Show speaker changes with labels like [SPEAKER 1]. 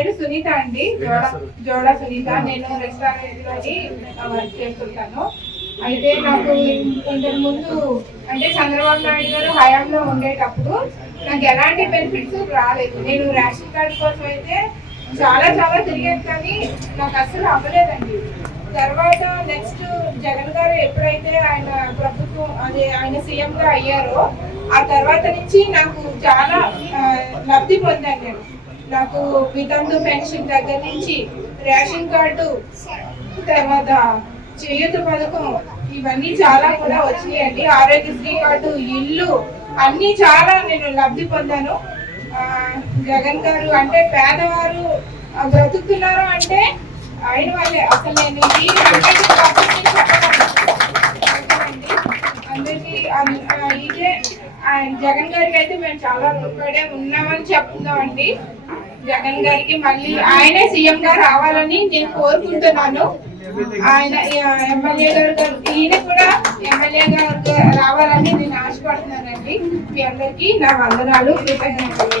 [SPEAKER 1] పేరు సునీత అండి. జోడా జోడా సునీత. నేను రెస్టారెంట్లోని వర్క్ చేస్తుంటాను. అయితే నాకు ఇంతకు ముందు అంటే చంద్రబాబు నాయుడు గారు హయాంలో ఉండేటప్పుడు నాకు ఎలాంటి బెనిఫిట్స్ రాలేదు. నేను రేషన్ కార్డు కోసం అయితే చాలా చాలా తిరిగాను కానీ నాకు అసలు అవ్వలేదండి. తర్వాత నెక్స్ట్ జగన్ గారు ఎప్పుడైతే ఆయన ప్రభుత్వం అదే ఆయన సీఎం గా అయ్యారో ఆ తర్వాత నుంచి నాకు చాలా లబ్ధి పొందాను నేను. నాకు వితంతు పెన్షన్ దగ్గర నుంచి రేషన్ కార్డు తర్వాత చేయూత పథకం ఇవన్నీ చాలా కూడా వచ్చినాయండి. ఆరోగ్యశ్రీ కార్డు ఇల్లు అన్ని చాలా నేను లబ్ధి పొందాను. జగన్ గారు అంటే పేదవారు బ్రతుకుతున్నారు అంటే ఆయన వాళ్ళే. అసలు నేను అందరికీ ఇదే ఆయన జగన్ గారికి అయితే మేము చాలా రుణపడే ఉన్నామని చెప్తున్నామండి. జగన్ గారికి మళ్ళీ ఆయనే సీఎం గా రావాలని నేను కోరుకుంటున్నాను. ఆయన ఎమ్మెల్యే గారు గారు- ఈయన కూడా ఎమ్మెల్యే గారు రావాలని నేను ఆశపడుతున్నానండి. మీ అందరికీ నా వందనాలు కృతజ్ఞతలు.